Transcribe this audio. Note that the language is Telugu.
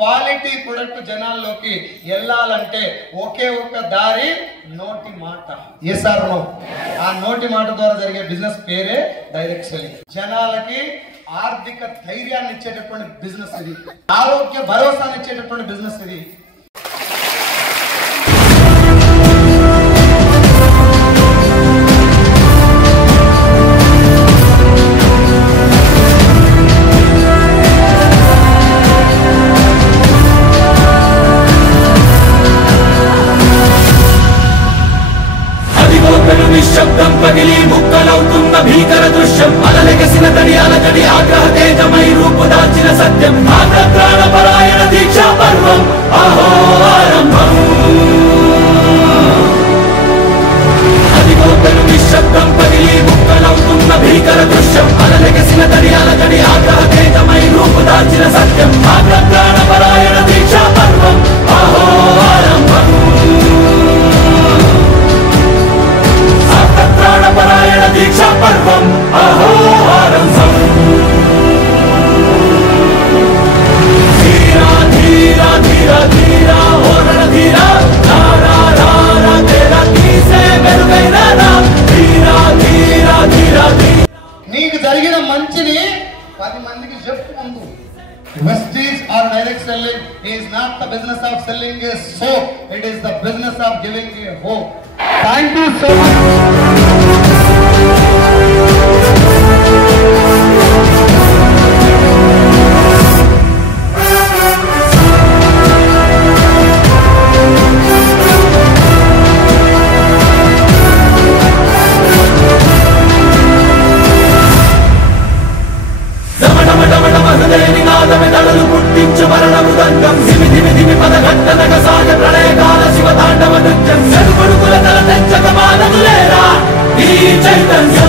క్వాలిటీ ప్రొడక్ట్ జనాల్లోకి వెళ్ళాలంటే ఒకే ఒక దారి నోటి మాట. Yes or no? ఆ నోటి మాట ద్వారా జరిగే బిజినెస్ పేరే డైరెక్ట్ సెల్లింగ్. జనాలకి ఆర్థిక ధైర్యాన్ని ఇచ్చేటటువంటి బిజినెస్ ఇది, ఆరోగ్య భరోసాని ఇచ్చేటటువంటి బిజినెస్ ఇది. నిశ్శబ్దం పగిలి ముక్కలవుతున్న భీకర దృశ్యం, అలలెగసిన తడియాలకడి ఆగ్రహ తేజమై రూపుదాల్చిన సత్యం, ప్రాణపరాయణ దీక్షా పర్వం అహో ఆరంభం. అదిగో పెను నిశ్శబ్దం పగిలి ముక్కలవుతున్న భీకర దృశ్యం, అలలెగసిన తడియాలకడి ఆగ్రహ తేజమై రూపుదాల్చిన సత్యం, ప్రాణపరాయణ దీక్షా పర్వం అహో ఆరంభం. ప్రాణపరాయణ దీక్షా పర్వం అహో ఆరంభం. ధీరా ధీరా ధీరా ధీరా ఓ రణధీరా, రారా రారా తేరా తీసే మెరుగైన రా. ధీరా ధీరా ధీరా ధీరా. నీకు జరిగిన మంచిని 10 మందికి చెప్పు. ముందు Prestige or direct selling is not the business of selling a soap, it is the business of giving a hope. Thank you so much. పుట్టించు మరణ మృదంగం, ధిమి ధిమి ధిమి పదఘట్టనగ సాగ ప్రళయకాల శివ తాండవ నృత్యం, చెడు కొడుకుల తల తెచ్చక మానవులేరా ఈ చైతన్యం.